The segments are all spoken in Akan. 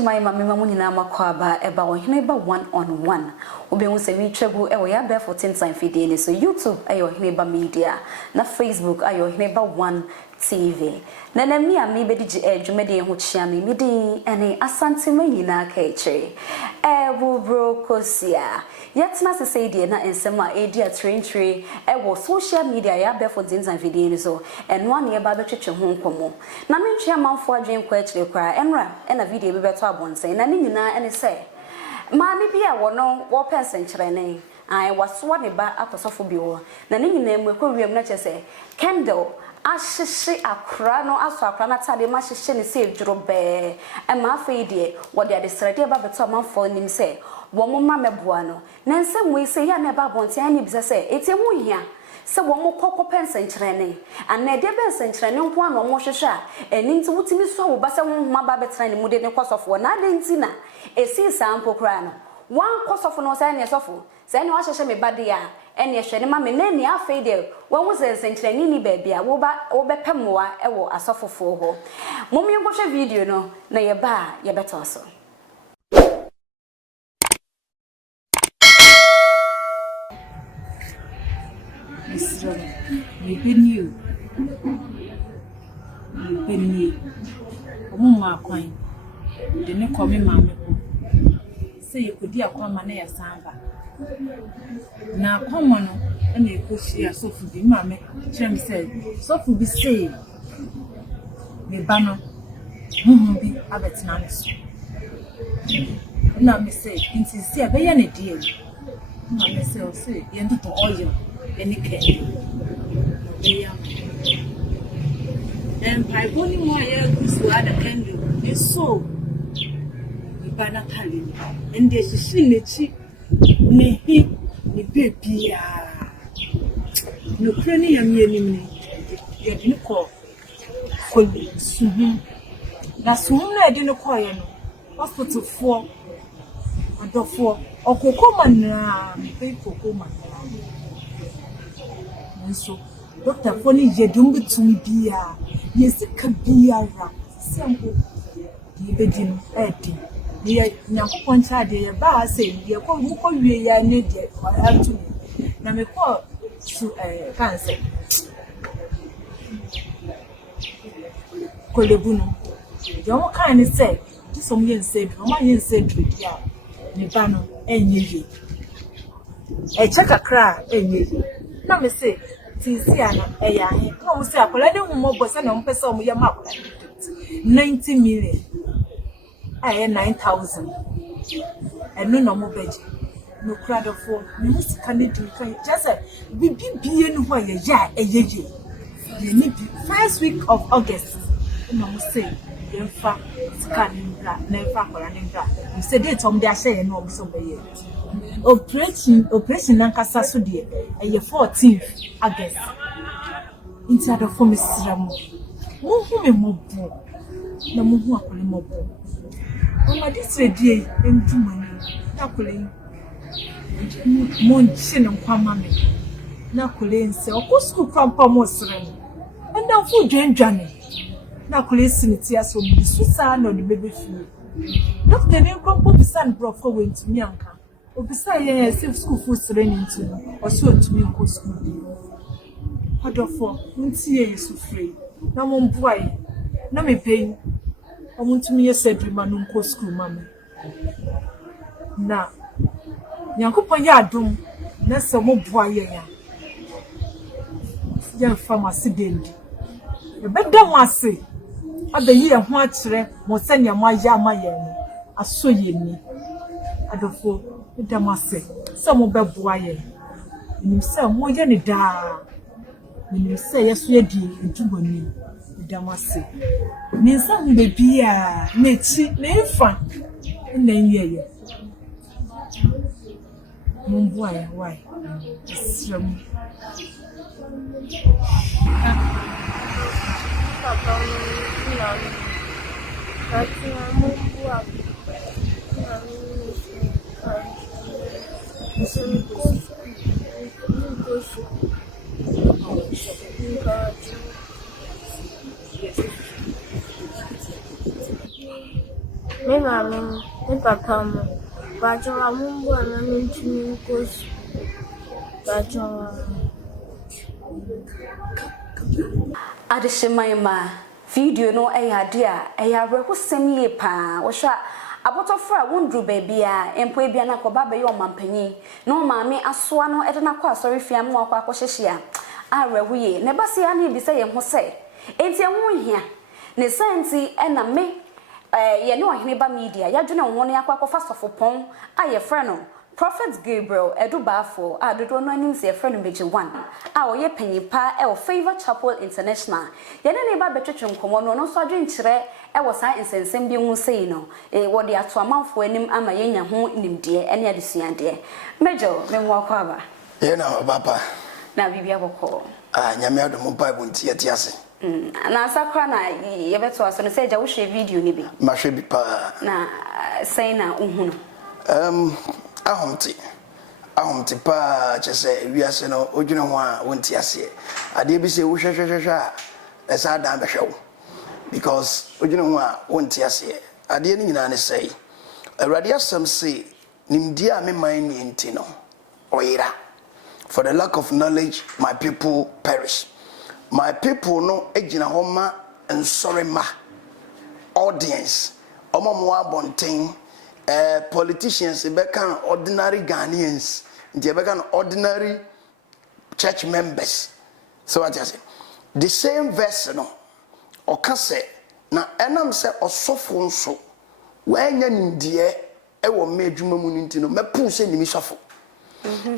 My mammy Mamuna Makwaba eba hineba 1-on-1. Obehu se wi twebu e ya be 14 time fidie so YouTube ayo hineba media na Facebook ayo hineba 1 TV. Na mi a me bediji edwumede ho chia me di ene asante manyina ka eche. Ebu brokosia. Yetna se say die na ensema edi a train wo social media ya be 14 time fidie so eno an ye ba betwetwe ho nkomo. Na me twia manfo adwen kwa echire kra enra ena video bi beto abonsen na ni nyina ene se maami bi a wono wo person kyerɛ ne ai waso ne ba akosofo bi wo na ne nyina mu ekɔwiam na kyerɛ candle ahyehye akra no aso akra na tade ma hyehye ne se edwuro be e ma afei de wo de adesrade ba beto amanfo nim se wo mo ma meboa no na nsɛm we se ya na ba bonten ani bi se etie mu hia se wo mo kokko pense nkyerɛne ana de be nkyerɛne nko an wo mo hwehwɛ a eni nti wutimi so wo ba se wo ma ba betena ne mu de ne kosofo na de nti na esi sampo kra no wan kosofo no se ne sofo se ne wa hwehwɛ me ba de a ene hwɛ ne ma me na ni afei de wo wo se nkyerɛne ni ba bia wo be pemoa e wo asofofo ho mo mi ngohwɛ video no na ye ba ye beto so Penny, Mumma coin. Didn't call me mamma. Say you could dear come and a samba. Now, come on, and you could see a sofa be mamma. Shem said, so for be say, me banner, be Abbott Nannis. Now, me say, insist, be any deal. Mamma say, you end to oil. Any candy. And by putting more air to add a candle, is so. The banner calling, and there's a sinity, ne baby. No cranny and me, you didn't call. That's soon I didn't call you. Hospital for and for or cocoman, pay cocoman. So, Doctor Fonny, you don't to me, dear. Yes, it can be a rap. Simple. You begin, Eddie. Dear, now, one side, dear, bar saying, dear, call you, I need it, or have to me. Now, me call to a cancer. Colebuno. Your kind is said, some yen said, my yen said, dear, Nibano, and ye. A check a cry, and ye. Now, me say, Tiziana, no, say, I don't more person on person, we are marked 90 million. I had 9,000. And no more veg. No crowd of four. Miss Candy, just a being where you are a year. You need first week of August. No, say, in fact, scanning that, never running that. You said it on their saying, no, so be it. Operation Nankasa Sudi, and your 14th August. Inside of Miss Ramu. Mohu mobu. No mohu mobu. Mama, this way, dear, and 2 money. Nakulin Monchin and Kwamame. Nakulin say, of course, school from Pomosren. And now food and Johnny. Nakulin Sinitia so be Susan or the baby fee. Not the name of son brought forward to Nyanka. Besides, yes, school food training to or so to me go school. What of for? Won't see you so free. No one boy, no me pay. I want to me a said man go school, mamma. Now, Yankupa Yadum, Nessa more boy. Young pharmacy did. The better one say, at the year what's more send your my yama. I saw ye. I don't for. Damase, some of Babuaye. You say, more than a da. When you say, yes, we are dear, and to me, Damase. Means some baby, may cheat, may fun, and then ye. Mumbuai, why? Me mama, me papa mo. Bajawa mumbu ana mintumi nkosi. Bajawa. Adishemaima video no eyade a eyare hosem ye pa wo hwa abotofra wondru baby a empo ebia na koba be yo mampanyi no maame asoa no ede na kwa asori fiam no akwa akwohyehyia arehu ye ne base ya na bi se ye ho se enti ehun hia ne senti ena me ye no ohene ba media ya dwene ho ne akwa akwofa sofopon aye frɛ no Prophet Gabriel Edubafo adodo no anim se frɛ no beji 1 a oye panyipa e o Favor Chapel International ye ne ba betwetwe nkomo no so adwenkyerɛ e wo san insensem bi hu sei no wo de ato amanfo anim ama yenya ho nimde ene adesuade mejo me mo akwa ba ye na papa na bibia bokɔ nyame adom Bible ntia ti ase na asakra na ye beto aso no se ja wo hwe video ni bi ma hwe bi pa na sei na uhunu ahomti pa chese wiase no odwene ho a wonti ase ade bi se wo hwehwehwehwe a esa dan behwewo because odwene ho a wonti ase ade ni nyina ne sei awrade asem se nimdi a me man ni enti no oyira for the lack of knowledge my people perish my people no egina ho ma ensore ma audience omomo abonten politicians bekan ordinary Ghanaians they bekan ordinary church members so what I say the same verse no okase na enam se osofo nso wanya ndie e wo medwuma mu nti no mepu se nimi sofo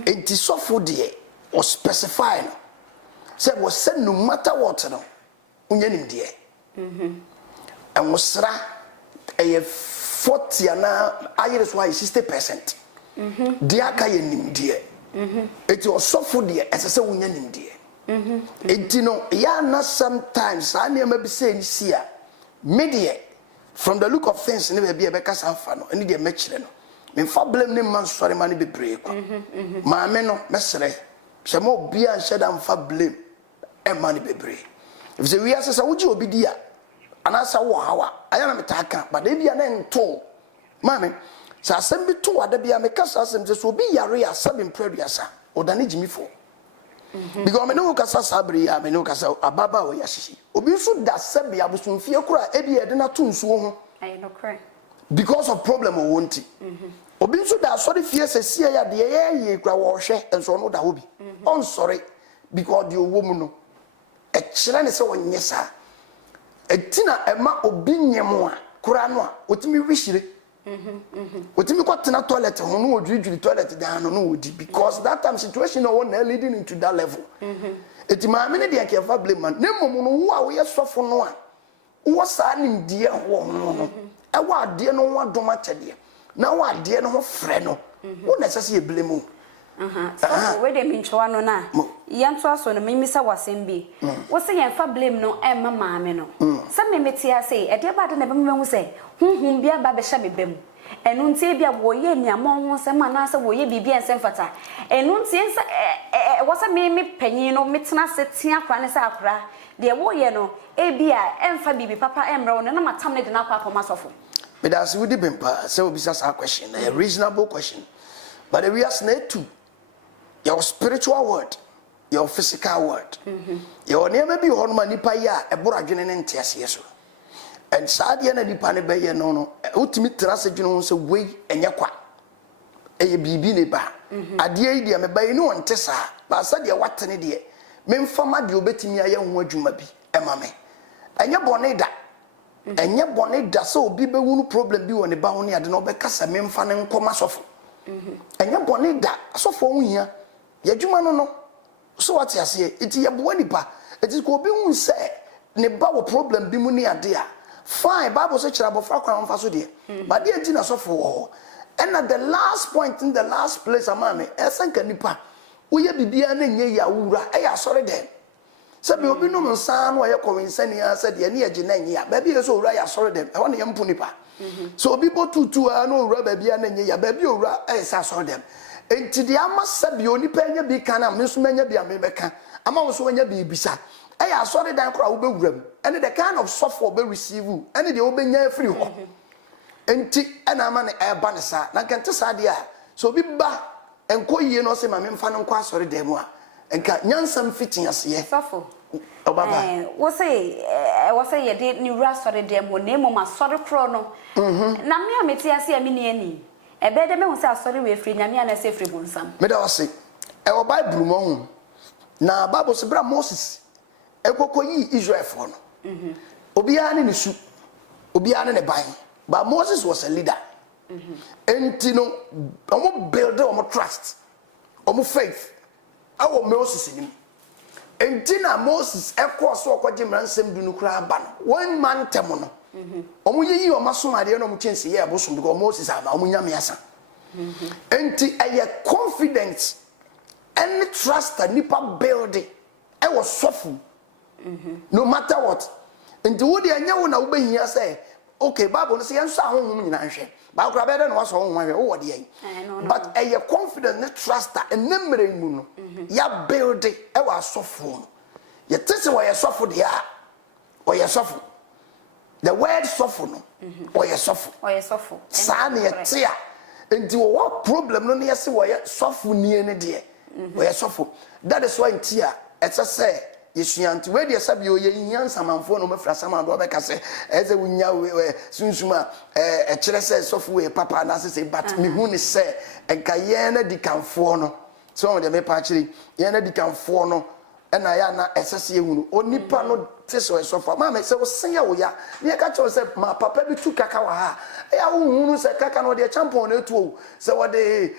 enti sofo de o specify no say was said no matter what no unya ndie and wasra 40 na ayres why 60%. Dia ka ye nimdie. Eti osofo de esese wonya nimdie. Eti no ya na sometimes ani ma bi say ni sia. Media from the look of things ne be be kasa fa no ani de mekire no. Me fa blame ne man sori ma ne bebre ko. Ma me no mesere. Se mo bia nheda mfa blame e ma ne bebre. If say we asesa woji obi dia anasa wo hawa ayana metaka but e bia na nto mame sa asem bi to wada bia me kasa asem se so obi yare asem praduasa odane jimifo because me no kasa sabri ya me no kasa ababa o yahyehi obi so da sabia busumfie kura e bia de na to nsuo ho I no cry because of problem o wonti obi so da so de fie sese ya de ye kura wo hwe enso no da ho bi on sorry because the owo mu no e kire ne se wonye sa etina ema obi nyemo a kura no a otimi wihire otimi kwatena toilet ho no odwidwiri toilet dan no odi because that time situation no one leading into that level etima me ne de anke fa blame man nemom no wo a wo yesofo no a wo sa nim die ho no e wo ade no wo adoma kyede na wo ade no ho frɛ no wo na sese e blame so we de minchwa no na yanto aso no mimisa wasem bi wo se yen fa blame no e ma maame no se me metia se e de ba de na be me hu se hunhun bia ba be hya bebem enu ntie bia wo ye niamo ho se ma na se wo ye bibia ensem fata enu ntie se wo se me panyin no metena se tia kwa ne se akora de wo ye no e bia emfa bibi papa emre wo na matam ne de na kwa akoma sofo me da se we di bempa se obi sa question a reasonable question but we are snake too your spiritual word, your physical word. Your name be on manipa ya, a boradjun and tias. And Sadia and the Panabay no, ultimate trassagion so way and yakwa. A bibineba. A dear idea, me by no one tessa, but Sadia what an idea. Men for my diobetimia young wajumabi, a mammy. And your boneda. And your boneda so be no problem be on the bounty at the Nobecasa, men fan and commas of. And your boneda so for here. Yadwuma no so what you say it ye bo nipa it is ko bi hu se ne ba wo problem bi mu ni ade a fine bible say kira bo fra kwan fa so de but de enti na so fo and at the last point in the last place amame esenka nipa uye bibia na nye ya wura e ya sori dem se bi obi no nsan no ye kowinsani asa de ne age na nye ya ba bi so wura ya sori dem e wona ye mpu nipa so obi botutu a no wura ba bia na nye ya ba bi wura e sa sori dem enti de amasa bi onipa nya bi kan na me so manya bi ame beka ama wo so nya bi bisa e ya sori dan kra wo be wuram and the kind of software be receive and the wo be nya free ho enti ena ama ne eba ne sa na kente sa de a so bi ba enko yie no se ma me mfa no nko asori dem a enka nyansam fitin ase sofo obaba wo say ye de ni wura asori dem ho na emo ma asori kro no na me ameti ase a me ni ani ebe de me hu se asori we free nyame ana se free bonsam me da wase e o bible mo hu na bible se bra Moses ekoko yi Israel for no obiya ne nisu obiya ne ban. But Moses was a leader. And you know, I'm build on trust, on faith. Our Moses in him. And Tina Moses, of course, so quite Jim Ransom do no crab ban. 1 man temono. Omuyi or Masuma, the no chance here, Bosom, because Moses are Amunyamiasa. And a confidence and trust that Nipa building. I was suffer. No matter what. And the woody I know when I will be here say. Okay, Bible no say enso ahonhom nyina nhwe. Ba kura be de no waso ahonhom hwe. Wo de yen. But a confident ne truster and nemre mu no. Ya build e wa asofo. Ye tese wo ye sofo de a. O ye sofo. The word sofo no. O ye sofo. O ye sofo. Sa na ye te a. Enti wo problem no na ye se wo ye sofo nie ne de. O ye sofo. That is why ntia etsa say Yeshuanti we dey sabi oye nyansa manfo no mafra sama do be ka se eze wunya sunsuma kire se sofu we papa na se but me hu ni se enka ye na dikanfo no so on dey me pa kire ye na dikanfo no na ya na esese ehunu onipa no tese we sofu ma me se wo sen ya wo ya ne ka cho se ma papa bi tu kaka wa ha ya wo hunu se kaka no dey champion na etu se wo dey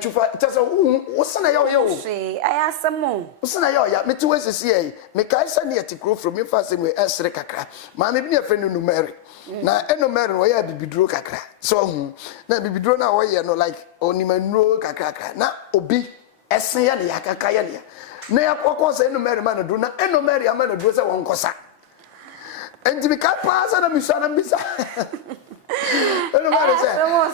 chufa tese wo sen ya wo ya wo she ayasemo wo sen ya wo ya me ti we sisi e me kai se ne etikro from me fa se me esre kakra ma me bi ne fe no Mary na eno Mary wo ya bibiduro kakra so hu na bibiduro na wo ye no like onimanuro kakra na obi esen ya ne ya kaka ya ne na yakoko se eno Mary man do na eno Mary amana do se won kosa enti bi ka pa sa na misa na misa eno Mary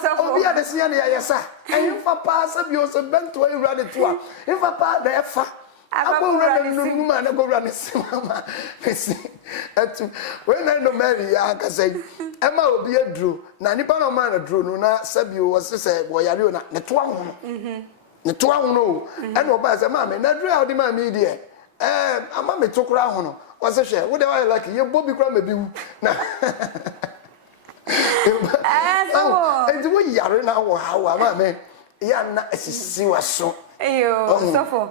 se obi a de se ya yesa en fa pa sa bi o se bento e wura de to a en fa pa da e fa agbo wura de no mu ma na go wura ne se mama pesi atu when eno Mary ya ka say e ma obi aduro na nipa na ma na duro no na sabi o wo se wo yare o na ne to aho no ne to aho no and oba say ma me na duro a odi ma me die ama me to kura ho no wo se hwe wo de wa like ye bobi kura me bi wu na enti wo yare na wo ha wa ma me ya na asisi wa so Eyo, sofo.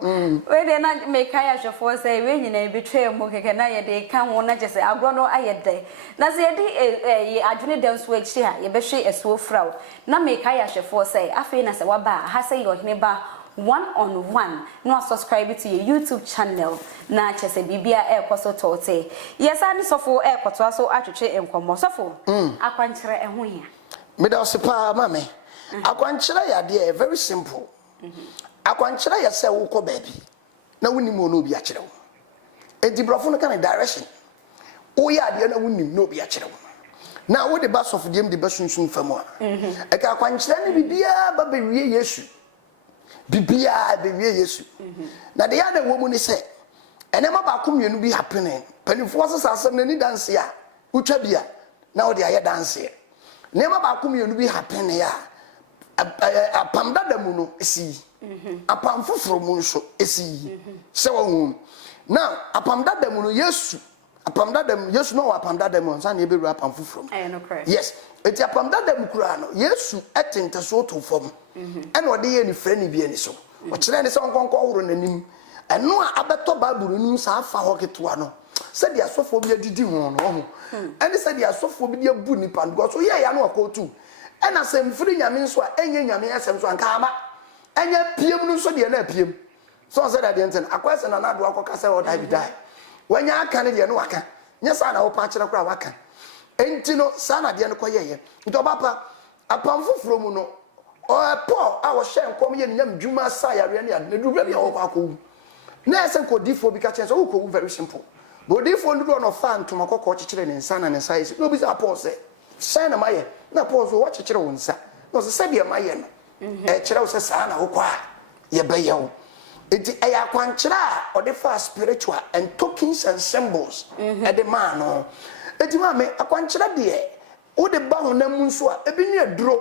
We dey na make ya shofo say we nyina betray mu keke na ye dey kan won na jese agro no ayede. Na se ye dey adwene dem so echi ha ye be hwe esuo fraw. Na make ya shofo say afei na se wa ba ha say yo hene ba 1-on-1 no subscribe to your YouTube channel na chese bibia ekoso tote. Yes ani sofo ekoto so atwetwe enkomo sofo. Akwankyere eho ya. Me da sepa mame. Akwankyere ya dey very simple. Akwankyere ya se wo ko baabi na woni mo no bi a kyerɛ wo enti brofo no kan direction wo ya de na woni no bi a kyerɛ wo na wo de ba sof dem de ba sunsun fam a e ka akwankyere ne bibia ba be wie Yesu bibia be wie Yesu na de ya na wo mu ni se ene ma ba ko mienu bi happening panifo sesa asem na ni dance ya utwa bia na wo de aye dance ne ma ba ko mienu bi happening ya apam dada mu no esi apam foforo mu nso esi se wo hu now apam dada mu no Yesu apam dada mu Yesu no apam dada mu nsa na eberu apam foforo No correct. yes eti apam dada mu kura no Yesu etente so to fom ene ode ye ni frɛ ni bi ani so o kyerɛ ne se onkonko woro nanim eno a abeto baburu nim sa afa ho ketoa no se dia sofo bi adidi ho no ho ene se dia sofo bi dia bu nipa ngo so ye ya no akotu ena sem firi nyame nso a enye nyame asem so anka ama enya piem no so de na piem so say that the enten akwese na do akoka say o die bi die wanya aka ne de no waka nya sa na wo pa kire kura waka enti no sa na de no koyeye nto papa apamfo fromu no Paul I was sharing come here nyam dwuma sa yare ne ade du bra bia wo akọ na ese ko difo bi ka chen so ko very simple but difo ndu no fa ntoma kokko chekere ne nsa na ne nsa isi no bi sa Paul say shine na maye na Paul so wo chekere wo nsa no se sabe maye no kire wo se sa na wo kwa ye beye wo enti aya kwankyere a ode fa spiritual and tokens and symbols e de man no enti ma me akwankyere de wo de ba honam nso a ebi ne aduro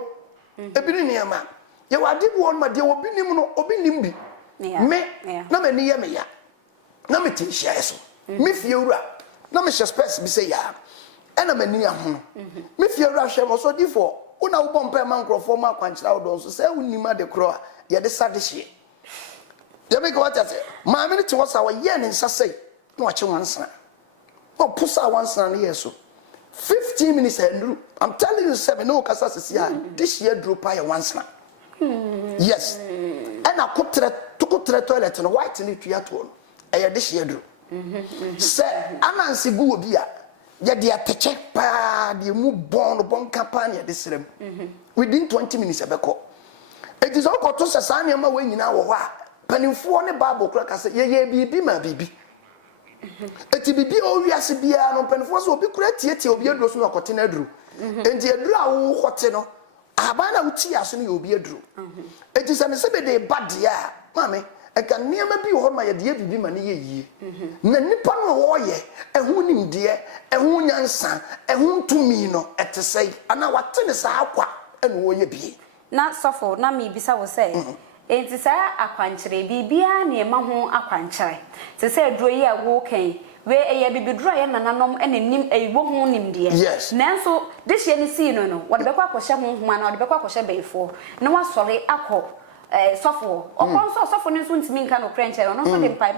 ebi ni niama ye wade bi won ma de obi nim no obi nim bi me na me ni ye me ya na me ti hia eso me fie wura na me space bi say ya e na me ni aho me fie wura hwe mo so difo una wo bompa ma nkrofo ma kwankyira wo don so say unima de kro a ye de sade hie ye me ko wata say ma me ni ti wosa wo ye ni nsasai na wa che wansa o pusa wansa na yeso 15 minutes and I'm telling you 7 no kasa sisia this year drew pa once na yes and I kutre toilet no white ni tuya to no e this year drew say anansi gu obi a ye de ateche pa de mu bon campaign de serem within 20 minutes abeko it is all got to say na ma we nyina wo ho a panimfo ne bible kura kasa ye bibi ma bibi eti bibi o wiase bia no penfo so obi kura tietie obi aduro so akote na aduro enti aduro a wo kote no aba na wuti aso ne obi aduro eti se me se be de bade a mame e ka niam bi ho ma ye de bibi ma ne ye yie na nipa no wo ye ehu nimde ehu nyansa ehu ntumi no etesei ana wate ne sa akwa ene wo ye bie na sofo na me bisa wo say enti sa akwankyere bibia na ema ho akwankyere se se aduro yi a wo kan we eye bibiduro ye nananom enanim ewo ho nimde nanso this year ni see no wo de bekwa akɔhye ho homa na wo de bekwa akɔhye beifo na wasɔre akɔ sofo okonso sofo ni nso ntimi nka no krenche no so de pai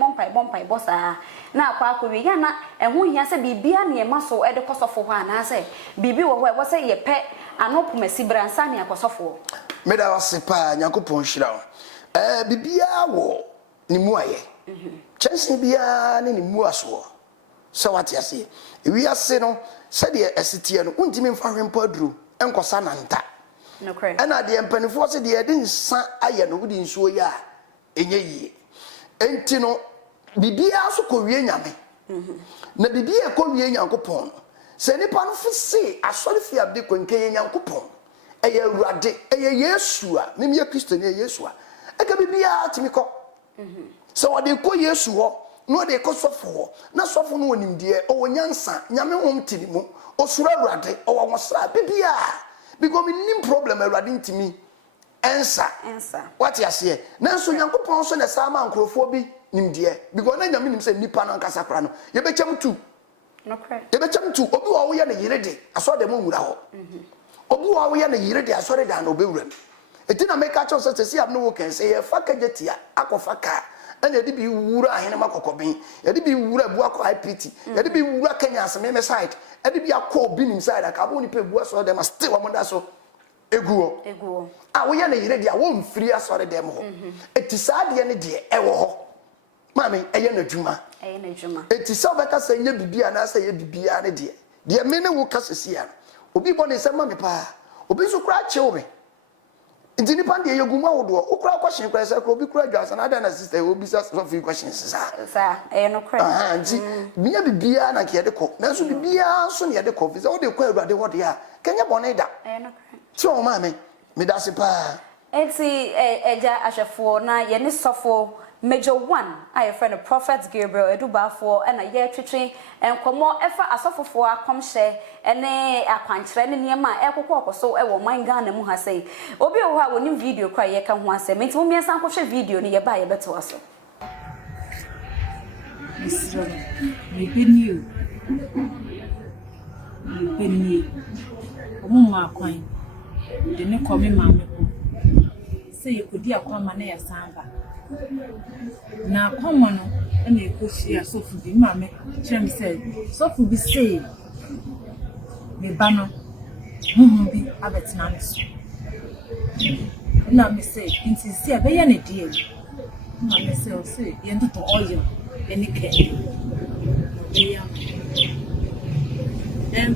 bossa na akwa akɔwe ya na ɛho hia se bibia na ema so de kɔsofo ho ana se bibi wo ho e wo se ye pɛ anopomasi bransa ne akɔsofo meda wasepa nyakopon hira bibia wo ni mu aye chense bia ne ni mu aso so wate ase wi ase no se de esitie no untimi mfa hwempa aduru enkosa nanta no kre ana de empanifo se de de nsa aye no wudi nsuo ya enye yie enti no bibia so ko wie nyame na bibia ko wie nyankopon se nipa no fisi asori fi abde ko nkenye nyankopon eye awurade eye yesu a ne me kristo ne yesu a eka bibia timiko so wode ko yesu ho no de ko sofo ho na sofo no onimde o wonyansa nyame hom tinimu osura awurade o wonsra bibia because me nim problem awurade ntimi ensa what you say na so nyankopon so na sama nkrofo bi nimde because na nyame nim se nipa no nkasa kra no ye bechem tu no kre ye bechem tu obi wo ye na yirede aso de mo nwura ho obi wo ye na yirede aso de da na obewuram etina make a choice say am no wo can say ye fa kajetia akofa ka ana ye de bi wura ahene makokoben ye de bi wura bu akọ IPT ye de bi wura Kenya aseme side ye de bi akọ obi nim side aka bo ni pe bu aso de ma still wo da so eguo a wo ye na yire dia wo mfiri aso de dem ho etisa de ne de e wo ho mami eye na dwuma etisa be ka say nye bibia na say ye bibia ne de me ne wo ka sesia obi bo ne se mami pa obi so kra chewo me nti ni pande ye gumu awodo okura question kwese kro obi kura dwasa na ada na sister obi sa so few questions sa no kra nti biya bibia na ke de ko na so bibia so ne de ko visa o de ko awurade wo de ya kenya bone da no kra ti o ma me da se pa enti eja ahwefo na ye ne sofo Major 1 I friend of Prophet Gabriel Edubafo and a year twitwe enkomo efa asofofo akomhye ene akwankyere ne niema ekokọ so e wo man Ghana mu ha sei obi o ha woni video kwa ye ka ho asem enti mo miensan ko hwe video ne ye ba ye beto aso Mr. Mebeni omo akwan de ne komi maame ko sei ye kodi akwama na ya samba na kwama no na ekoshi asofu bi maame chem say sofu bi say me ba no bi abetina no so na me say inti see be ya na die na me say o say ye nto oil eni ke be ya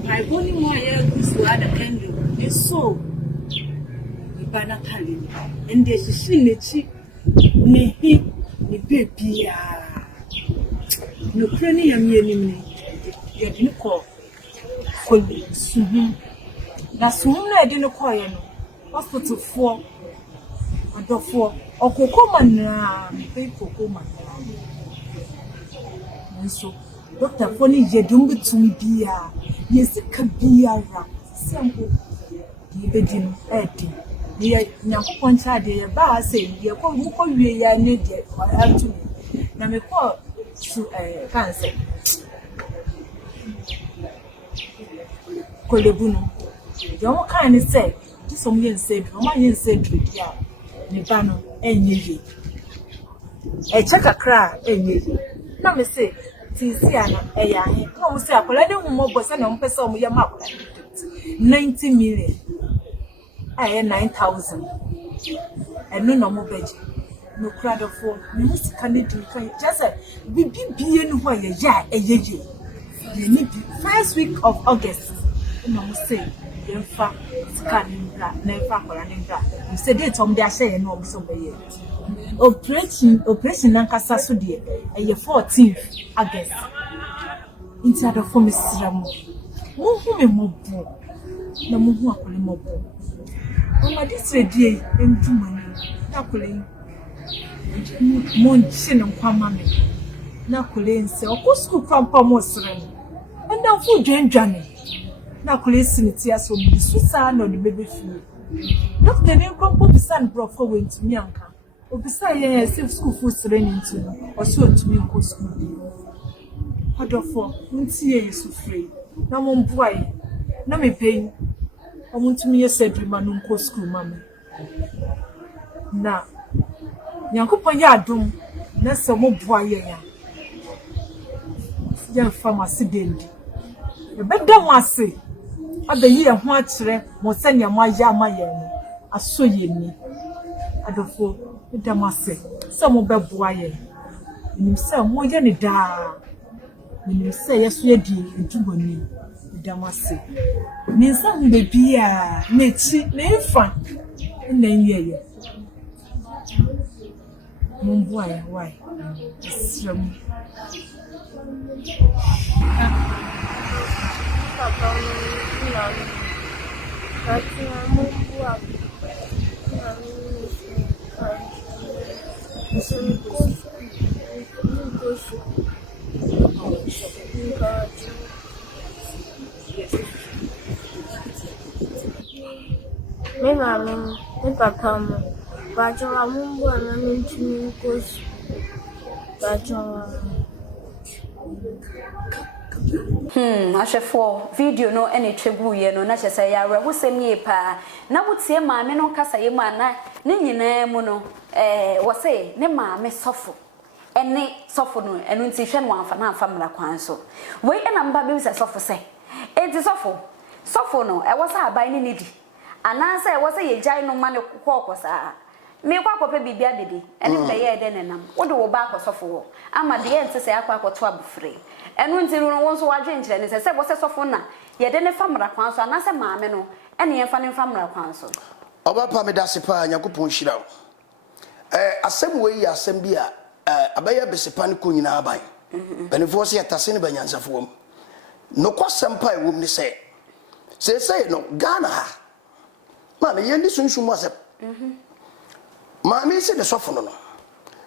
pai boni mo ye kusu ada kendo is so bana kale ende hihiri nechi ne baby no krani ya mienim ne ya de ko suhu na suhu na de ko ye no hospital for adofo okokoma na be kokoma nso doctor for ni je dum bitum bia yesika biara sembo yebedi no edi ye nyakopon cha de ye ba se ye ko mu ko wie ya ne de atu na me ko su cancer ko lebuno yo kan ni say ti som yen say do ma yen say do dia ni ba no enyeje check akra enyeje na me say ti si ana eya he no say akola de hu mo bo se na mo pese o mo ye ma akola 90 million 9,000 and no more budget. No crowd of four, Miss Canadian, just a BBN who are a year. You need first week of August. No say, in fact, scanning that, never running that. You said it on their say and no somebody. Operation Nankasa Sudi, a year 14th August. Inside of Miss Ramo. Move na muhu akole mobo mama this day entuma na akole mon chine nkwama me na akole nse okosu kwampa mo sere no nda fu dwendwane na akole siniti aso bi susa na de bebe fie doctor ne kwampo bisan brofo wentumi anka obisa ye safe school fu sere ni ntu o so ntumi nko school adofo nti ye su free na mo mbuai na me pay omuntumi yesedri manunko school mama na nyankopon ya adom na se mo boa ye ya pharmacy dendi e beda mo ase abayi e ho akire mo sanya mo aya amaye no aso ye ni adofo beda mo ase se mo be boa ye nim se mo ye ne da nim se yeso ye di eduboni damase ninsa mbebi a nechi nefa na nyiye mumbu ayi why sram papa na mumbu a me mama, me papa mo, bajo mumbu na mintumi kosi, bajo. Ashefo video no ene twegu ye no na chese ya we wosem ye pa na wotie maame no kasa ye ma na ne nyina mu no wo se ne maame sofo ene sofo no enu nti hwe no amfa na amfa mra kwan so we ena mba be se sofo se enti sofo no e wo sa aban ne nidi ananse e wo se ye jai no ma ne kokosa me kwa kope bibia dede ene mbe ye de nenam wo de wo ba akosofo wo ama de ente se akwa akoto abufre enu nti no wonso wadwe nkyere ne se wo se sofo na ye de ne famra kwan so ananse maame no ene ye fa ne famra kwan so oba pa me dase pa yakopon hira asem we yi asem bi a abaya besepa ne ko nyina aban benefo se yatase ne banyansafo wom no kwasem pa ewom ne se no Ghana ha ma me yendi sunsumu asem maame se de sofo no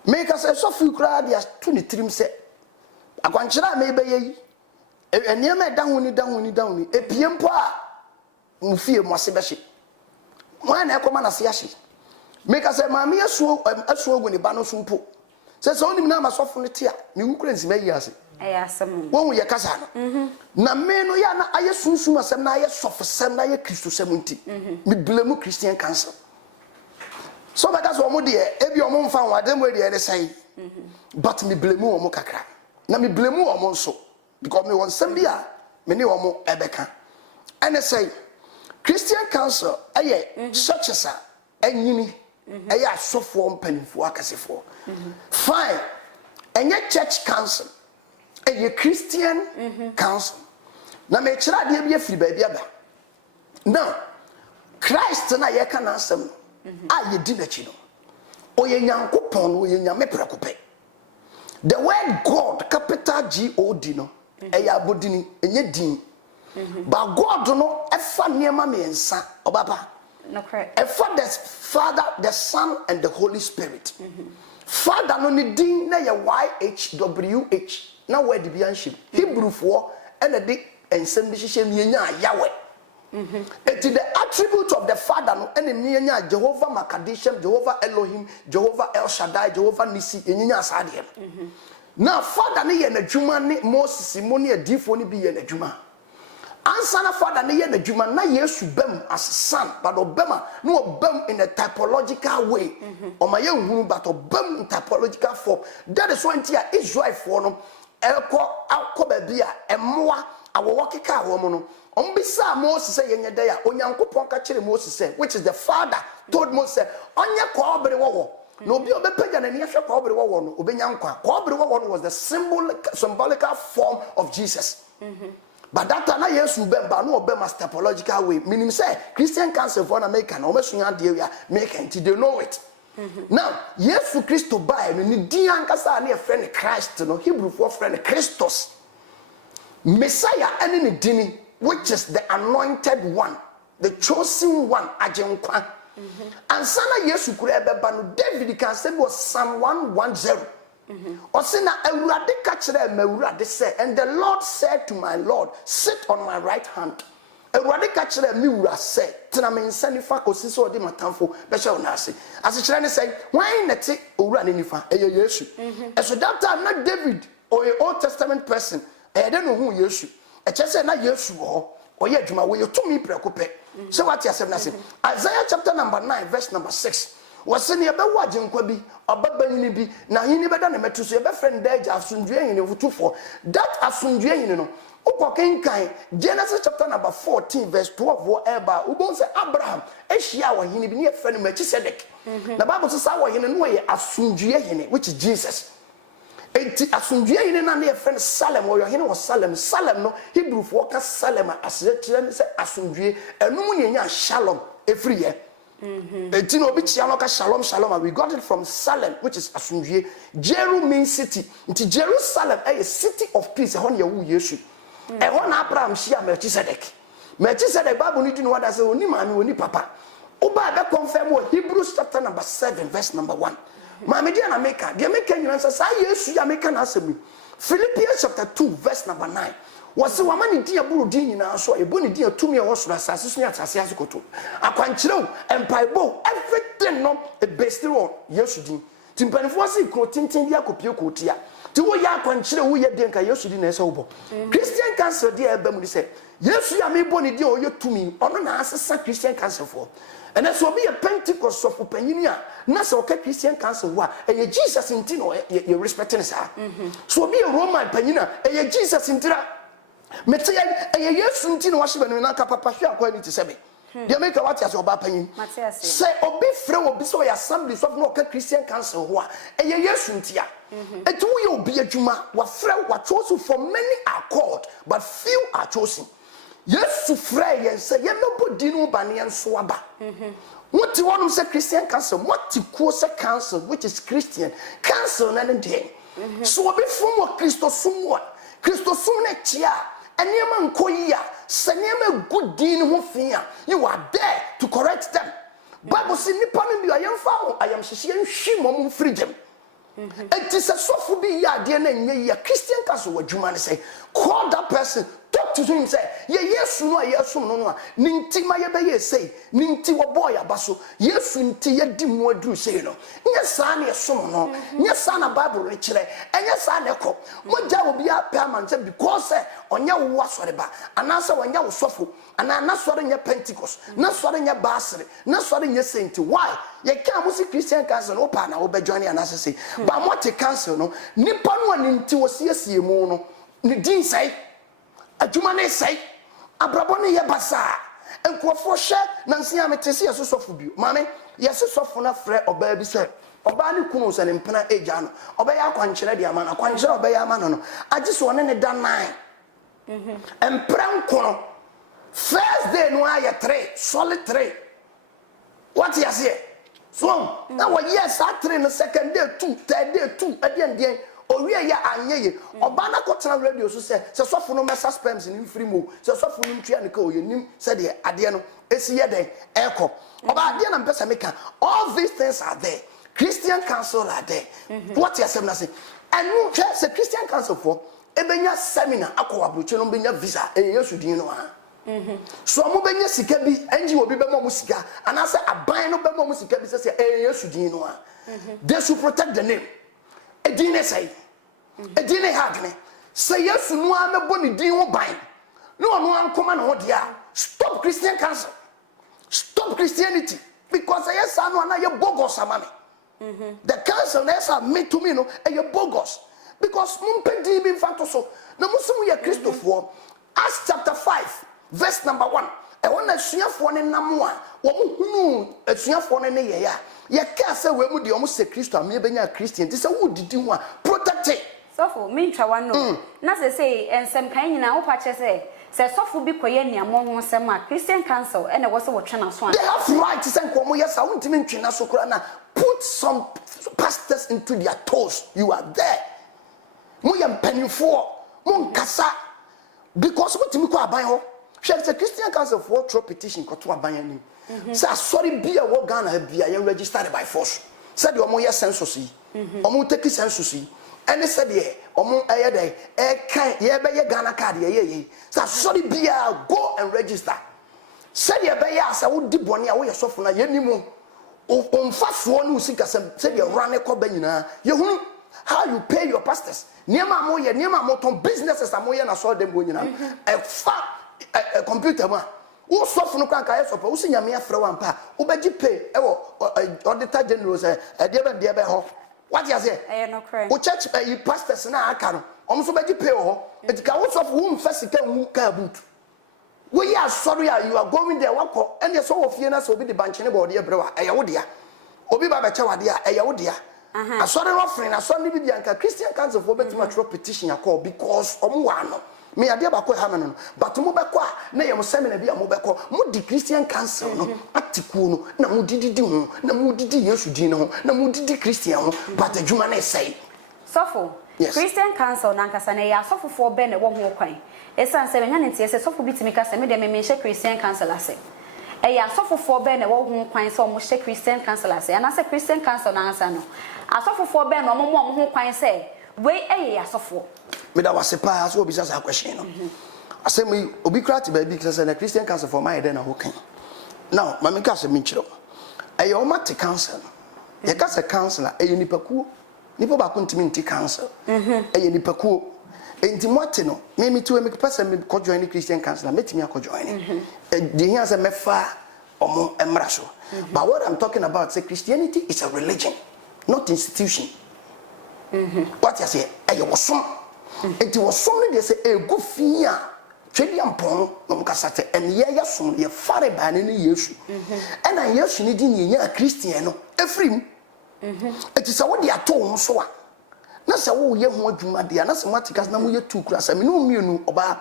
me ka se sofo kura dia to ne trim se akwankyera me be yi eniema dahuni epiem po a mufie mo ase be hye mo na ekoma na se yahye me ka se maame asu ogu ne ba no so mpo se onim na ma sofo no tia me wukura nsima yi ase asem won ye kasa no na me no ya na aye sunsum asem na aye sofo sem na aye Kristo sem nti me blame Christian council so because omo de ebi omo mfa wadem we de ne sai but me blame omo kakra na me blame omo nso because me won sem bia me ne omo ebeka ene say Christian council aye churches a anyini aye asofo mpanifo akasefo fine enye church council aye Christian council na me kira de bia firi ba bia ba now Christ na ye kana asem a ye di na chi no oye nyankopon no oye nyame prekope. The word God, capital God no eya bodini enye din. But God no efa niema mensa obaba. No correct. Efa the Father, the Son and the Holy Spirit. Father no ni din na ye YHWH. Na word bi anship. Hebrew for and the ensem bi hihye mienya Yahweh. It is the attribute of the Father no and mienya Jehovah Makadishem, Jehovah Elohim, Jehovah El Shaddai, Jehovah Nisi enya asade. Now Father ne ye na dwuma ne Moses simoni adifo ne bi ye na dwuma. Answer na Father ne ye na dwuma na Yesu bem as son, but obema no obem in a typological way. Omaye nhunu but obem in typological form. That is why Israel for no elko akọ ba bia emmoa awowokeka wo no. Ombisa Moses say yenye day a onyankopon ka kire Moses say, which is the Father told Moses onye kwa obere wo. No obi obepagya na ne hwe kwa obere wo no obenya nkwa. Kwa obere wo no was the symbolical form of Jesus. But that time na Yesu bemba no obema typological way. Meaning say Christian Council for America no mesunya de we make until they know it. Now Yesu Christo by no ni din ankasa na friend Christ no Hebrew for friend Christos. Messiah any ni dini, which is the anointed one, the chosen one, ajenkwa. And sana Yesu kure beba no David can say was Psalm 110. Osina Ewurade ka kire Ewurade say, and the Lord said to my Lord, sit on my right hand. Ewurade ka kire me wura say, tena me nsa nifa kosi so de matamfo be hye ona ase. Ase kire ne say, wan nete owura ne nifa eye Yesu. And so that time na David or an Old Testament person, I don't know who Yesu. E chese na Yesu ho, oye adwuma we to me prekope. So what you say na say, Isaiah chapter number 9 verse number 6. Wasene ye be wajenkwa bi obabanyini bi na hini beda na metu so ye be friend danger asundue hini futufo. That asundue hini no ukokenkan Genesis chapter number 14 verse 12 whatever ubon say Abraham ehia wa hini bi ne friend Melchizedek. The Bible says wa hini no ye asundue hini, which is Jesus. Enti asundue hini na ne friend Salem wo hini was Salem no Hebrew for ka Salem as ye say asundue enum nyenya shalom every year. Enti no bi chia no ka shalom and we got it from Salem, which is asundue. Jeru means city. Enti Jerusalem a city of peace e ho na wu Yesu. E ho na Abraham shia Melchizedek Bible ni do what I say oni mami oni papa. Oba be confirm wo Hebrews chapter number 7 verse number 1. Mami dia na make nyina say Yesu ya make na asemi. Philippians chapter 2 verse number 9. Wasi wamani dia buru di nyina so ebo ni dia tumi e wo soro asase so ni atase asekoto. Akwankyerɛw empaibo everything no e based on Yesu din. Timpanifo si kro tintin dia kopie kotia. Ti wo ya akwankyerɛw wo ye den ka Yesu din na ese wo bo. Christian Council dia eba mu di say Yesu ya me bo ni dia o ye tumi ono na asesa Christian Council for. And so be a Pentecost of Opinion. Nasa okay Christian Council wa e Jesus intino ye respecting sa. So be a Roman penina e Jesus intira. Metia e Yesu intino washiba no na papa hwe akwa ni tisebe. Dia make what as oba panyin. Say obi frɛ obi so ya assembly so no okay Christian Council ho a e Yesu intia. Etu ye obi adwuma wa frɛ wa chosen for many are called but few are chosen. Yesu frɛ yen say ye mebo di no ba ne nso aba. What you want to say Christian Council, what you call say council, which is Christian Council na ndeng. So obi from what Christosum ne chia enema nkoyia se nema good din ho fia you are there to correct them. Bible say nipa no bi ayemfa I am hihye nhwi mom freedom. It is a sofu bi ya de na nye ya Christian Council wadwuma ne say call that person, talk to him say ye Yesu no Yesu no no ninti ma ye be ye say ninti wo boy abaso Yesu nti ye di mu aduru say no nye sa na yesom no nye sa na Bible re kire enye sa na ekọ moja obi apia man say because onye wo asore ba anasa onye wo sofo ana na sore nye Pentecost na sore nye basre na sore nye saint. Why ye can mo see Christian Council no pa na wo be join anasa say ba mo te council no nipa no ninti wo siesie mu no ni din say adwuma ne say abrabo ne ye basa enkofo hye nansia metese ye sosofo bio mame ye sosofo na frɛ oba bi sɛ oba ne kunu sɛ ne mpena agya no oba ya akwankyerɛ de ama na akwankyerɛ oba ya ama no agye so ne da 9 empra nkono first day no aye 3 solid 3 what you say So now yes I train second day 2 third day 2 again owie ya anyeye oba na ko tena radio so say sofo no messa spams ni free mo say sofo no ntwa ne ka oyenim say de ade no esi ye den eko oba ade na mpesa meka all these things are there. Christian council are there. What you say na say and no say Christian council for ebenya seminar akwa abroche no benya visa yesu din no ha so mo benya sika bi enji obi be mo sika anase aban no be mo sika bi say yesu din no ha they should protect the name. Edine say edine hadne say yesu no amebo ni din wo ban no ono ankoma na ho dia stop Christian council, stop Christianity because yes anu na ye bogus amame the council is me to me no e ye bogus because mumpe di bi fato so na musumu ye Christopher Acts chapter 5 verse number 1 e wona asuafo ne namo a wo hunu asuafo ne ye ya ye ka se we mu de o mu se Christo am ye benya Christian ti se wo didi ho a protect it sofo me ntwa wano na se ensem kan nyina wo pa che se sofo bi koye niamo ho sem a Christian council ene wo se wo twena so an they have right to say komo yes a wontimi ntwena so kura na put some pastors into their toes. You are there mo yam penifo mo nkasa because what me ko aban ho hwe se Christian council for throw petition ko to aban ani say sorry bia wo Ghana bia you registered by force said the omo yes census yi omo take census yi and said ye omo eye dey e kan ye be ye Ghana card ye say sorry bia go and register said ye be ya say wo di bone a wo ye sofo na ye nimu onfaso no usika said ye run e ko ba nyina ye hunu how you pay your pastors niema mo ye niema mo ton businesses amoye na so dem go nyina e fa computer ma wo sofo no kan ka ye sofo wo sinya me afre wan pa wo beji pay e wo auditor general say e de be ho what you say no crime wo church you pastors na aka no om so beji pay ho etika wo sofo wo mfa sika hu ka boot we are sorry you are going there wako and you so ofie na so obi de banche ne body ebrewa e ye wo dia obi ba be che wade a e ye wo dia asori offering asori bi bianka Christian council for betima throw petition akọ because omo wa no me ade ba ko ha me no but mo be ko a na ye mo seminar bi a mo be ko mo di Christian council no atiku no na mo didi ho na mo didi Yesu din no na mo didi Christian ho but adwuma na say sofo Christian council na nkasa na ya sofo fo be na wo ho kwan esan se benya ntie se sofo bitimi ka se me de me menhye Christian council ase ya sofo fo be na wo ho kwan se o mo hye Christian council ase ana se Christian council na nkasa no asofo fo be na o mo ho kwan se we ya sofo me da wase pa so obi sa question no asem obi krati ba bi say na Christian council for my dey na ho kan now mama ka se me nchiro o mate council ye ka se councilor nipakuo nipa ba ko ntimi nti council nipakuo enti mote no me to me person me ko join the Christian council metimi akọ join the here say me fa omo emra so but what I'm talking about say Christianity is a religion not institution what you say wosom enti wosom no dey say egu fi a twedi ampon no mkasate en ye yasom ye fare ba ne Yesu na Yesu ni di ni nya Christian no efrim enti say wo dey ato wo so a na se wo ye ho adwuma de na se matikas na mo ye tu kura se me no mienu oba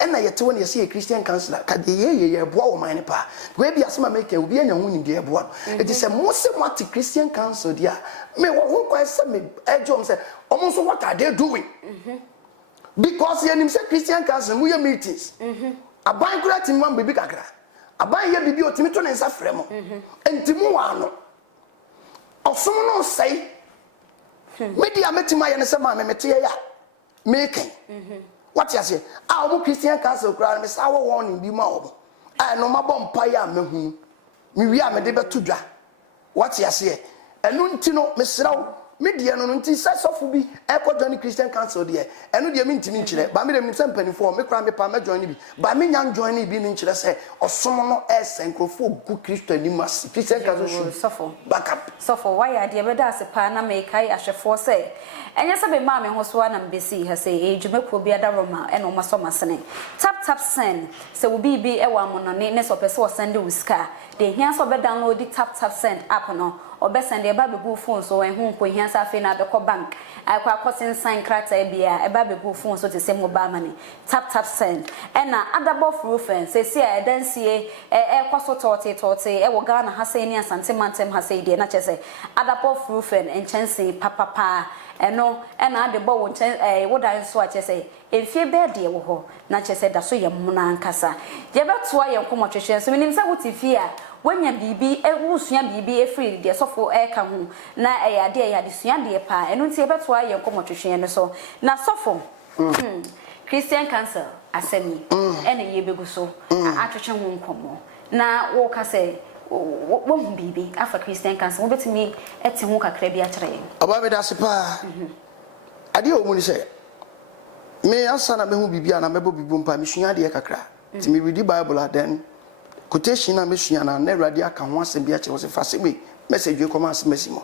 na yete woni ye se Christian councilor ka de ye boa wo man ne pa we bia se ma make obi anya ho ni de boa enti se mo se mati Christian council dia me wo ho kwa se me ejom se omo so what are they doing because ye nim se Christian council mo ye meetings aban kura ti mo bibi kakra aban ye bibi otimi to ne nsa frɛ mo enti mo wa no osom no sei media metima ye ne se ma me mete ya making what you say omo Christian council kura me sa wo warning bi ma obo no mabɔ mpa ya mehu me wi a me de beto dwa what you say enu nti no me srawo media no nti sesofo bi ekọ join Christian council de enu de me ntimi nkyere ba me de me sempanifo me kura me pa me join bi ba me nya join bi ni nkyere se osom no esenkrofo gu Christo ni mas Christian council sofo backup sofo why ade be da se pa na me kai ahwefo se enya se be ma me ho so na mbesi ha se ejumekuo bi ada roma e no maso masene tap send se wo bi e wa mono ne so pese wo send wo ska de hia so be download tap send app no obesend e ba begu phone so en hu nkohia sa fe na adeko bank akwa akosin sign krata bia e ba begu phone so te say mobile money tap send na adabo frufen say see e dansie e kwaso tote e wo Ghana ha say ni asante mantem ha say de na chese adabo frufen enchanse papa eno na adebo wo chen wo dan so a chese enfie be de wo ho na chese da so ye muna ankasa je beto aye nkomotwehwe so minim sa wotifi a wanya bibi wusua bibi efiri de sofo ka ho na ade ya de sua de pa eno ntie beto aye nkomotwehwe ne so na sofo Christian Council asemi ene ye begu so atwehwe ho nkomo na wo ka se wo bibi afa Christian Council wo betimi ete ho kakra bi akyere aba me da sepa ade o mu ni se me asana me hu bibia na mebo bibu mpa me sua de kakra ti me read Bible then quotation na me sua na na Awurade aka ho asem bi akyere wo se fa se me message we come as mesimo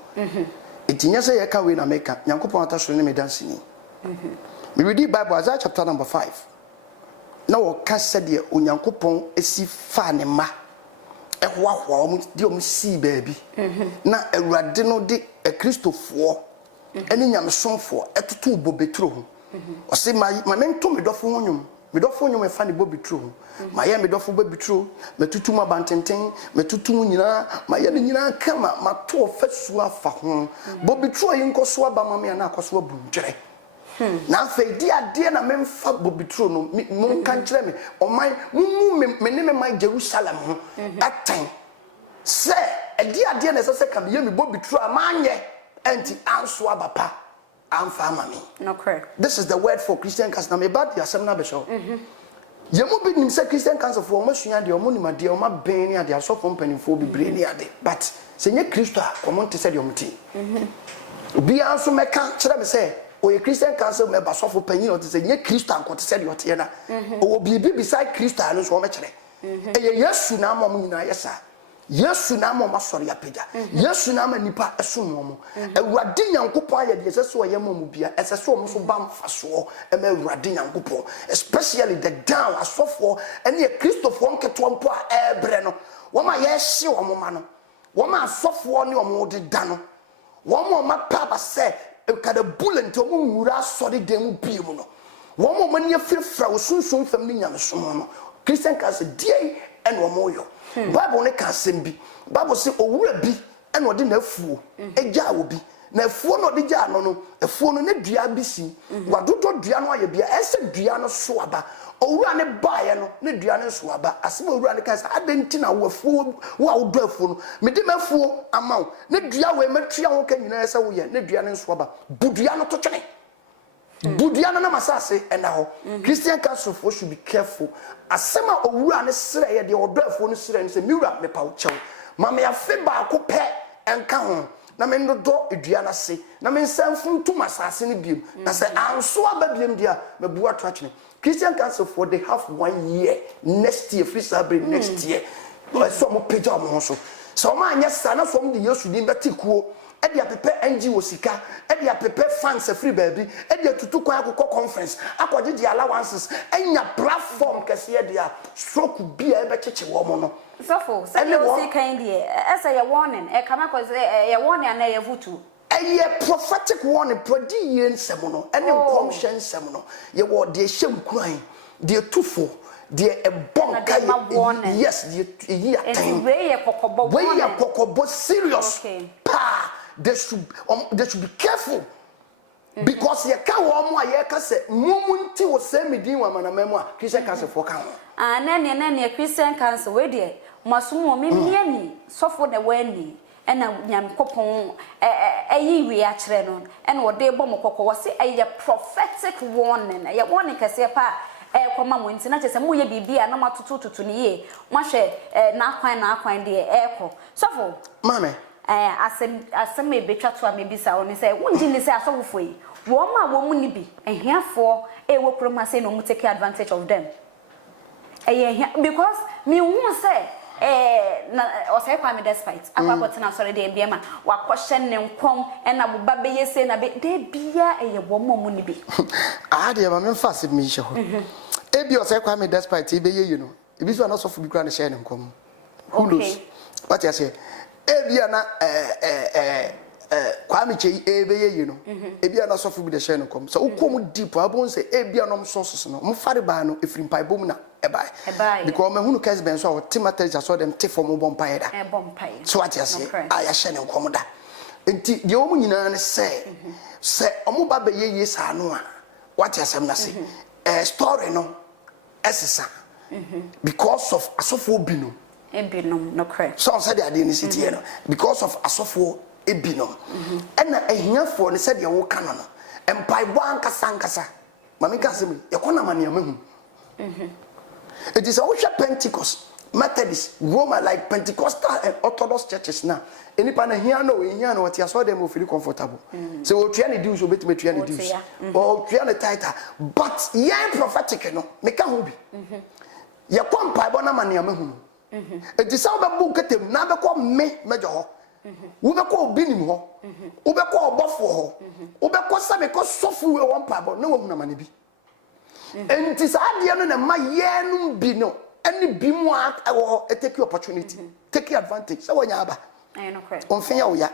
etinya se ye ka we na meka Nyankopon atasoro ne me dansi ni me read Bible Isaiah chapter number 5 na wo ka se de Onyankopon esi fa ne ma ehwa de om si baabi na Awurade no de Kristofo eni nyamsomfo etoto bobetro ho o se ma mento medofo honwom e fa ne bobetro ho ma ye medofo bobetro metutum abantenten metutum nyina ma ye nyina kama ma to fasu afa ho bobetro yi nkoso aba ma me na akoso abundwere na fe di ade na memfa bobetro no mo kan kire me o man mu me ne me man Jerusalem ho atan se edi ade na se kam ye me bobetro amanye enti anso abapa amfa mami no correct. This is the word for Christian Council na me bad ya semna be show ye mo bi nim se Christian Council for mo sua de o mo nim ade o ma ben ni ade aso for mpanimfo bi bre ni ade but se nye Kristo a komo nte se de o mti bi anso meka kire me se o ye Christian Council me ba so for panyin o te se nye Kristo an ko te se de o te na o bi beside Kristo anu so me kire ye Yesu na mo nyina yesa Yesu na mo masori apega Yesu na ma nipa esomo mo Awurade Nyankopon aye de sese o ye mo bia esese o mo so bam faso e ma Awurade Nyankopon especially the down asofo ene ye Kristofo nketo mpo a ebre no wo ma ye hye wo mo ma no wo ma asofo ne o mo de da no wo mo ma papa se kada bullet o mo nwura asori dem bia mu no wo mo mani afirfra wo sunsun fam ni nyamesom no Christian Council die ene wo mo yo Bible ne ka sembi Bible say owura bi ene odi na afuo eja obi na afuo no odi ja no afuo no ne dua bi si wadodo dua no aye bia ese dua no so aba owura ne baaye no ne dua ne so aba asema owura ne ka say adenti na wo afuo wo a wodo afuo no mede mafuo amaw ne dua we matua ho ka nyina ese wo ye ne dua ne so aba budua no to twene budua no na masase ena ho Christian Council for should be careful asema owura ne sere ye de odafo no sere ne se miwura me pawo chew ma me afe ba ko pe enka ho na me ndodo edua na se na me nsanfu ntuma asase ne biem na se anso ababiem dia me bua to atwene Christian Council for they have 1 year next year free celebrate next year so mo peja mo so so ma anya sana so mo de Yesu din betikuo e dia pepe NGO sika e dia pepe fans free baby e dia tutu kwa akoko conference akwaje dia allowances enya platform kese dia stroke bia e be cheche wo mo no sofo say you see kind here esa ye warning e kama cause ye warning na ye vutu a prophetic warning prodi ye nsem no ene nkomhye nsem no ye wo de hyem kuran de tufo de bonka yes de ye atain we ye kokobo serious pa they should be careful because ye ka wo mo aye ka se mumunti wo se medin wa manamemu a Christian Council for kan na ne Christian Council we de masomo memniani sofo de wani ena Nyankopon eyi wi a kire no ena wo de bom kokko wo se aye prophetic warning ye warning kase pa koma mo nti na chese mo ye bibia na matotototo ne ye mo hwe na akwan de eko sofo mame asem me betwa to am bisa woni say wonji ni say asofofo yi wo ma wo mu ni bi ehiafo wo kroma say no mu take advantage of them because me hu say na o say kwa me despite akwa kotena sorry de bia ma wa kwhye ne nkom na boba be yese na be de bia wo ma mu ni bi de ma me fast me hye ho ebi o say kwa me despite be ye you know ebi so na sofo bi kra ne share ne nkom who knows what you say ebia na Kwame Chei ebeye you know ebia na sofo bi de share no kom so ukom deep abon say ebia no sources no mo fare ba no efrim pai bom na ebai because me hunu case ben so timothy so dem te for mo bom pai da so what you say aya share no kom da enti de o mu nyina ne say omo ba be ye sa no a what you say na say story no esesa because of asofo bi no ebinom no correct so said the idea city no because of asofo ebinom ena ehiafo ne said ye wo ka no no empaibo ankasa mami ka se me ye kona mane amahu it is a Pentecost Methodist Roma like Pentecostal and Orthodox churches now enipa na hia no what you saw them will feel comfortable so we try to do so bit me try to do or try to tighter but yeah prophetic no me ka ho bi ye kwa mpaibo na mane amahu it is how be book ketem na be ko me mejo ho wo be ko obinim ho wo be ko obofo ho wo be ko sabe ko sofu we won pabo na wo huna mane bi enti sa ade no na ma yenum bi no any bi mu a take opportunity take advantage so wonya aba I know correct on fin ya wo ya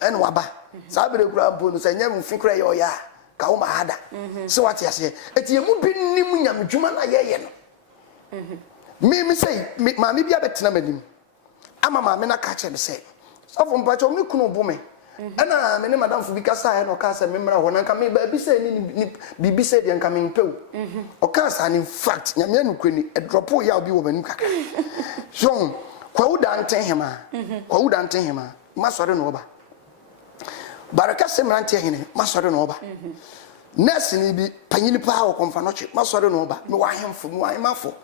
en waba sa be kura bo no sa nyam fin kura ya ya ka wo ma hada so what ya say eti emu bi nim nyam dwuma na ye no me say ma me bia betena manim ama ma me na ka che me say so from pacho me kunu bo me ana me ne madam fu bi kasa no ka say me mra ho na nka me ba bi say ni bibi say de nka me mpew o ka say in fact nyame anukwani e drop ya obi wo manim kaka so kwa uda nten hema masore no oba baraka semra nten hene masore no oba nurse ni bi panyini pa wo konfa no che masore no oba me wa hemfo me wa hemafo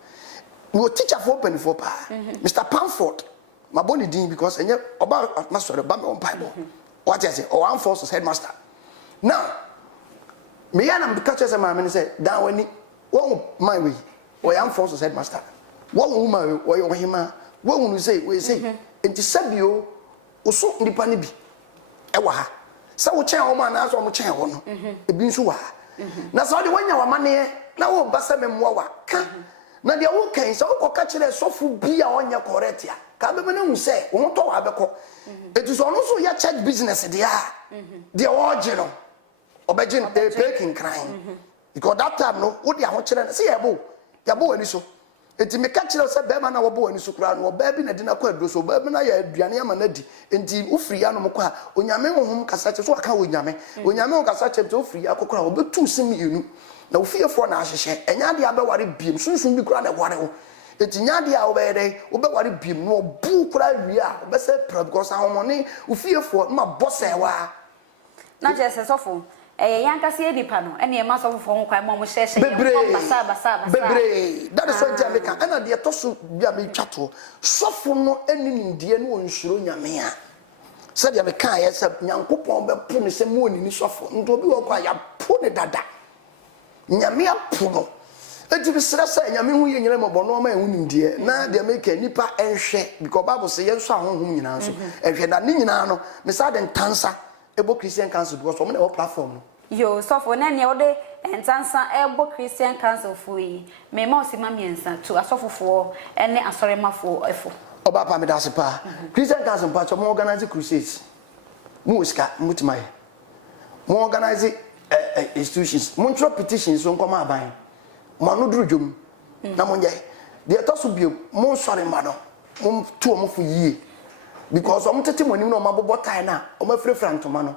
we teacher for open for pa Mr. Pamford my body din because enye oba masore ba me on bible what you say or one force headmaster now me yana be catch say my man say down when one my way or one force headmaster one woman or your hima one say we say enti sabio oso ndipa ne bi e wa ha sa wo chen o ma na so mo chen ho no e bi nso wa na so de wanya wa mane na wo basa memwa wa ka na de wo kan so wo ka kire sofu bi a onya correct ya ka be na hu say wo to wa be ko etu so no so ya church business dia de origin obegin e breaking crime because that time no wo de ho kire say ya bo ani so enti me ka kire say be ma na wo bo ani so kura no ba bi na di na kwa do so ba bi na ya aduane ama na di enti ufiri ya no mo kwa onyame honhom kasa che so aka onyame ho kasa che to ufiri ya kokora wo be tu sim yenu na ufiefo na ahyehe enya de abeware biem sunsun bi kura na ware ho etinya de a obere obeware biem no obu kura wi a obese pra because ahomone ufiefo ma bosewa na je se sofo yankase edipa no ene e ma sofo ho kwan mo hyehye basa bebre that is what Jamaica ena de toso bia me twato sofo no enini de no onhuro nyame a said Jamaica ya se nyankopon be pu ne se mo onini sofo ndo bi wo kwa ya pu ne dada nyame apuno enti bisira sa nyame hu ye nyere mobono ma ehun ndie na de make nipa enhwe because bible say yenso ahonhom nyina so ehwe na ni nyina no me sa de ntansa ebo Christian Council because wo na platform no yo so for na ne ode ntansa ebo Christian Council fu yi me ma osima miensa to asofofo ene asoremafo efo oba pa me da se pa Christian Council pa cho mo organize crusades mu uska mutimai mo organize institutions montro petitions so nkoma aban mo no duru dwom na mo nye de etoso bio mo sori ma no mo tu mo fu yie because o mo tete mo nim no ma bobo tai na o ma frefra ntoma no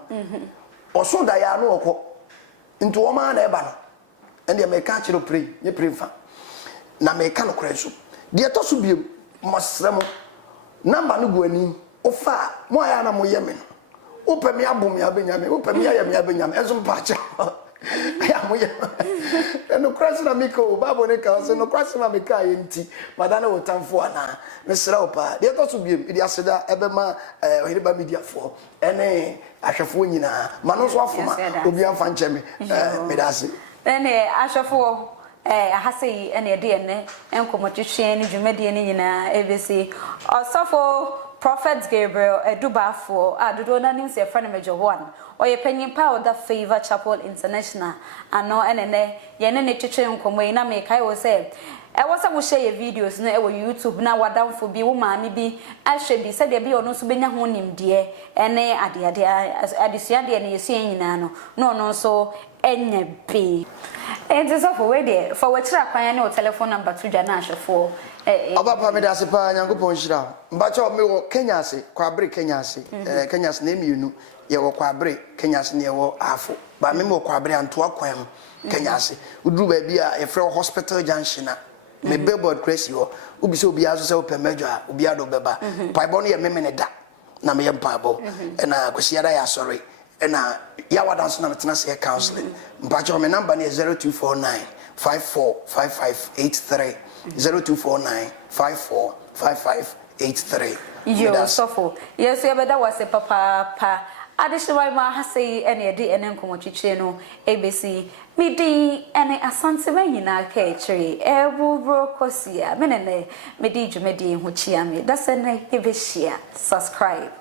oso da ya no okọ nti o ma na eba no ende me ka chiro pray nye pray fa na me ka no kora so de etoso bio mo sremo number no go ani o fa mo ya na mo ye me no upe mi abum ya benyame upe mi ya mi benyame ezo mpacha ya moye no krasi na miko babo ne ka so no krasi na mika yenti madana wotamfo ana mesra opa de to so biem ide aseda ebema ohiriba media fo ene ahwefo nyina mano so afoma obi amfa ncheme medase ene ahwefo ahase ene de ene enkomotwetwe ne dwumade ne nyina ebesi osofo Prophet Gabriel Edubafo adodo na nim se friend Major Juan oye panyin pa oda Favor Chapel International ano enene ye ne twetwe nkomo yi na me kai wo se was a share videos no YouTube na wadam for bi wo maami bi ahwe bi said bi ono so benya ho nimde ene adesua de ne yesu nyina no no so enye bi enti so for we there for we tira kwan na telephone number to dwana ahwefo Papa me da se pa Nyankopon hira mbacho me wo Kenya ase kwabre Kenya ase Kenya ase na mienu ye wo kwabre Kenya ase ne wo afo ba me mo kwabre anto akwan Kenya ase uduru ba bi a ye frɛ hospital junction na me billboard crazy ho obi se obi aso se ope mejo a obi ado beba paibo no ye memene da na me ye mpabo na kwasiada ya sorry na ya wadanso na metena se counseling mpacho me number ne 0249 545583 0249 545583 yo sofo yes we beda wase papa additional ma hase ene de ene nkomotwetwe no ABC midi ene asante nyina ka ekire ebu brokosia menene midi dwumedi ho chia me da se ne ebehia subscribe